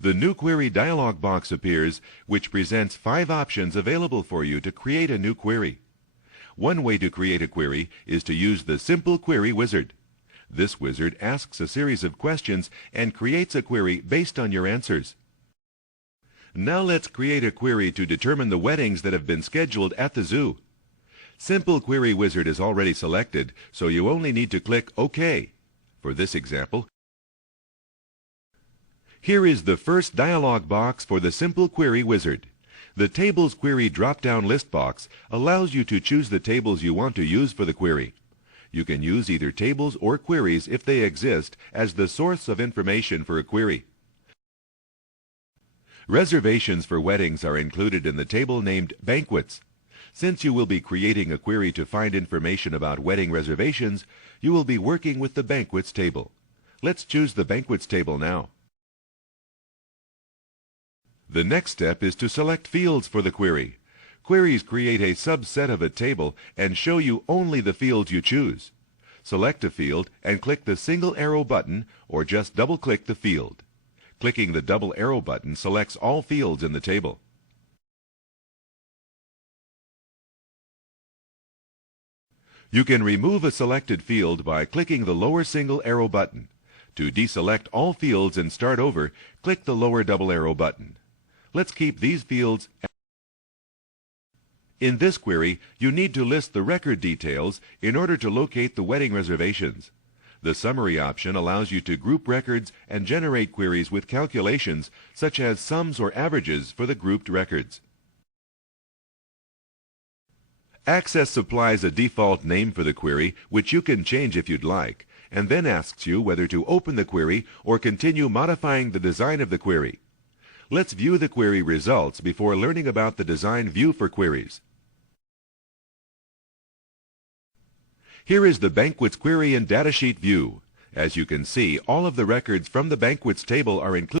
The New Query dialog box appears, which presents 5 options available for you to create a new query. One way to create a query is to use the Simple Query Wizard. This wizard asks a series of questions and creates a query based on your answers. Now let's create a query to determine the weddings that have been scheduled at the zoo. Simple Query Wizard is already selected, so you only need to click OK. For this example, here is the first dialog box for the Simple Query Wizard. The Tables Query drop-down list box allows you to choose the tables you want to use for the query. You can use either tables or queries if they exist as the source of information for a query. Reservations for weddings are included in the table named Banquets. Since you will be creating a query to find information about wedding reservations, you will be working with the Banquets table. Let's choose the Banquets table now. The next step is to select fields for the query. Queries create a subset of a table and show you only the fields you choose. Select a field and click the single arrow button or just double-click the field. Clicking the double arrow button selects all fields in the table. You can remove a selected field by clicking the lower single arrow button. To deselect all fields and start over, click the lower double arrow button. Let's keep these fields. In this query, you need to list the record details in order to locate the wedding reservations. The Summary option allows you to group records and generate queries with calculations such as sums or averages for the grouped records. Access supplies a default name for the query, which you can change if you'd like, and then asks you whether to open the query or continue modifying the design of the query. Let's view the query results before learning about the design view for queries. Here is the Banquets query in Datasheet view. As you can see, all of the records from the Banquets table are included.